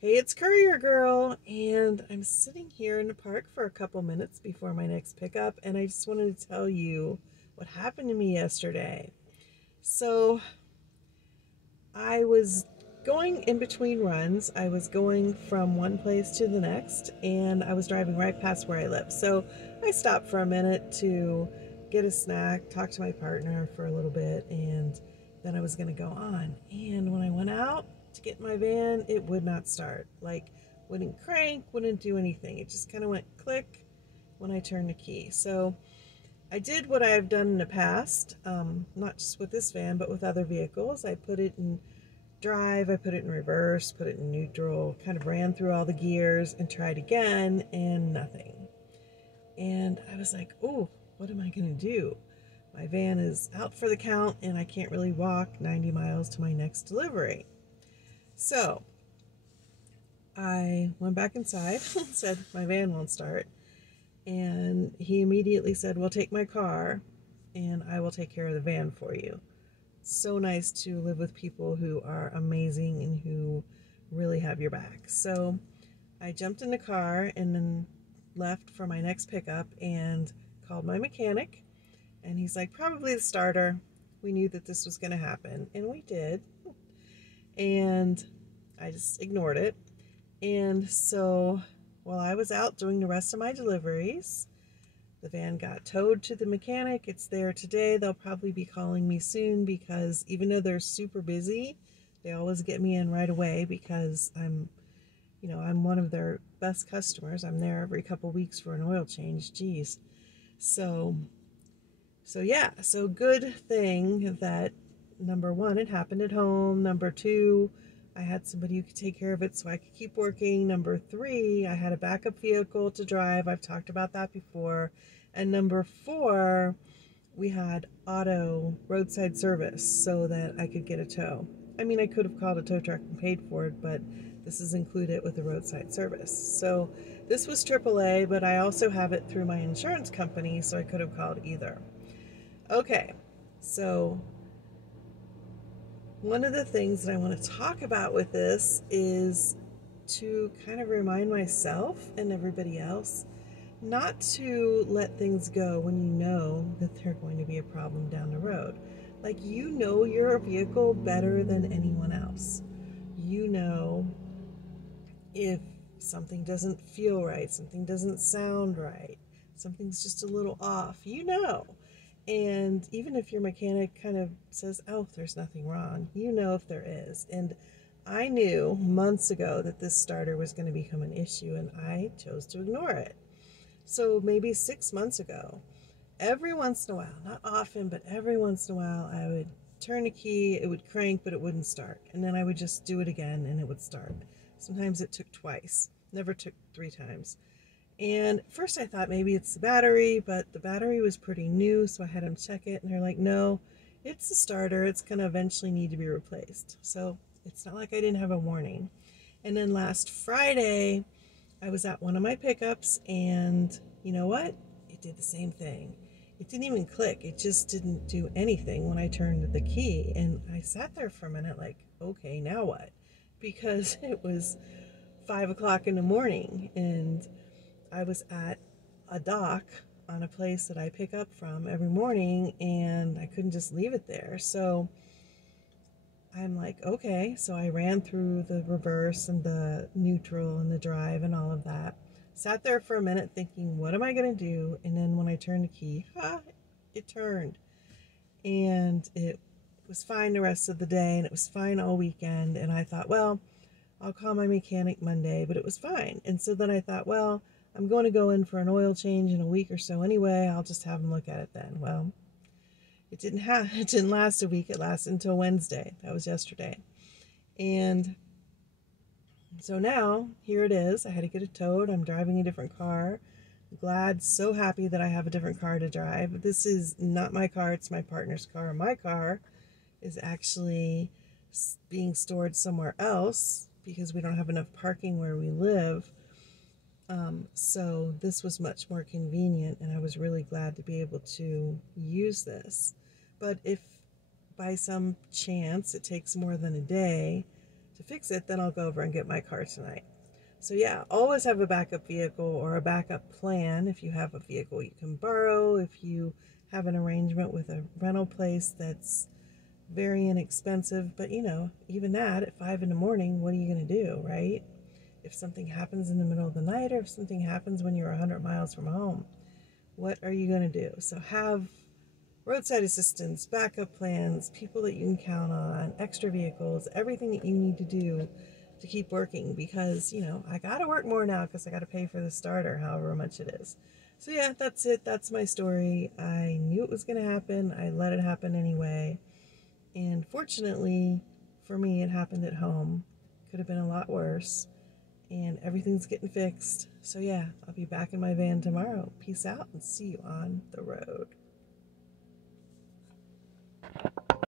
Hey, it's Courier Girl, and I'm sitting here in the park for a couple minutes before my next pickup, and I just wanted to tell you what happened to me yesterday. So, I was going in between runs. I was going from one place to the next, and I was driving right past where I live. So, I stopped for a minute to get a snack, talk to my partner for a little bit, and then I was going to go on. And when I went out to get in my van, it would not start. Like, wouldn't crank, wouldn't do anything. It just kind of went click when I turned the key. So, I did what I have done in the past, not just with this van, but with other vehicles. I put it in drive, I put it in reverse, put it in neutral, kind of ran through all the gears and tried again, and nothing. And I was like, oh, what am I going to do? My van is out for the count, and I can't really walk 90 miles to my next delivery. So I went back inside and said, my van won't start. And he immediately said, well, take my car and I will take care of the van for you. So nice to live with people who are amazing and who really have your back. So I jumped in the car and then left for my next pickup and called my mechanic. And he's like, probably the starter. We knew that this was going to happen. And we did. And I just ignored it. And so while I was out doing the rest of my deliveries, the van got towed to the mechanic. It's there today. They'll probably be calling me soon because even though they're super busy, they always get me in right away because I'm one of their best customers. I'm there every couple weeks for an oil change. Geez. So yeah, so good thing that number one, it happened at home. Number two, I had somebody who could take care of it so I could keep working. Number three, I had a backup vehicle to drive. I've talked about that before. And number four, we had auto roadside service so that I could get a tow. I mean, I could have called a tow truck and paid for it, but this is included with the roadside service. So this was AAA, but I also have it through my insurance company, so I could have called either. Okay, so one of the things that I want to talk about with this is to kind of remind myself and everybody else not to let things go when you know that they're going to be a problem down the road. Like, you know your vehicle better than anyone else. You know if something doesn't feel right, something doesn't sound right, something's just a little off. You know. And even if your mechanic kind of says, oh, there's nothing wrong, you know if there is. And I knew months ago that this starter was going to become an issue, and I chose to ignore it. So maybe 6 months ago, every once in a while, not often, but every once in a while, I would turn the key, it would crank, but it wouldn't start. And then I would just do it again and it would start. Sometimes it took twice, never took 3 times. And first I thought maybe it's the battery, but the battery was pretty new, so I had them check it, and they're like, no, it's the starter. It's going to eventually need to be replaced. So it's not like I didn't have a warning. And then last Friday, I was at one of my pickups, and you know what? It did the same thing. It didn't even click. It just didn't do anything when I turned the key. And I sat there for a minute like, okay, now what? Because it was 5 o'clock in the morning, and I was at a dock on a place that I pick up from every morning, and I couldn't just leave it there. So I'm like, okay. So I ran through the reverse and the neutral and the drive and all of that. Sat there for a minute thinking, what am I going to do? And then when I turned the key, it turned. And it was fine the rest of the day, and it was fine all weekend. And I thought, well, I'll call my mechanic Monday, but it was fine. And so then I thought, well, I'm going to go in for an oil change in a week or so anyway. I'll just have them look at it then. Well, it didn't last a week. It lasted until Wednesday. That was yesterday. And so now here it is. I had to get it towed. I'm driving a different car. Glad, so happy that I have a different car to drive. This is not my car. It's my partner's car. My car is actually being stored somewhere else because we don't have enough parking where we live. So this was much more convenient, and I was really glad to be able to use this. But if by some chance it takes more than a day to fix it, then I'll go over and get my car tonight. So yeah, always have a backup vehicle or a backup plan if you have a vehicle you can borrow, if you have an arrangement with a rental place that's very inexpensive. But you know, even that at 5 in the morning, what are you going to do, right? If something happens in the middle of the night, or if something happens when you're 100 miles from home, what are you going to do? So have roadside assistance, backup plans, people that you can count on, extra vehicles, everything that you need to do to keep working, because, you know, I got to work more now because I got to pay for the starter, however much it is. So yeah, that's it. That's my story. I knew it was going to happen. I let it happen anyway. And fortunately for me, it happened at home. Could have been a lot worse. And everything's getting fixed. So yeah, I'll be back in my van tomorrow. Peace out and see you on the road.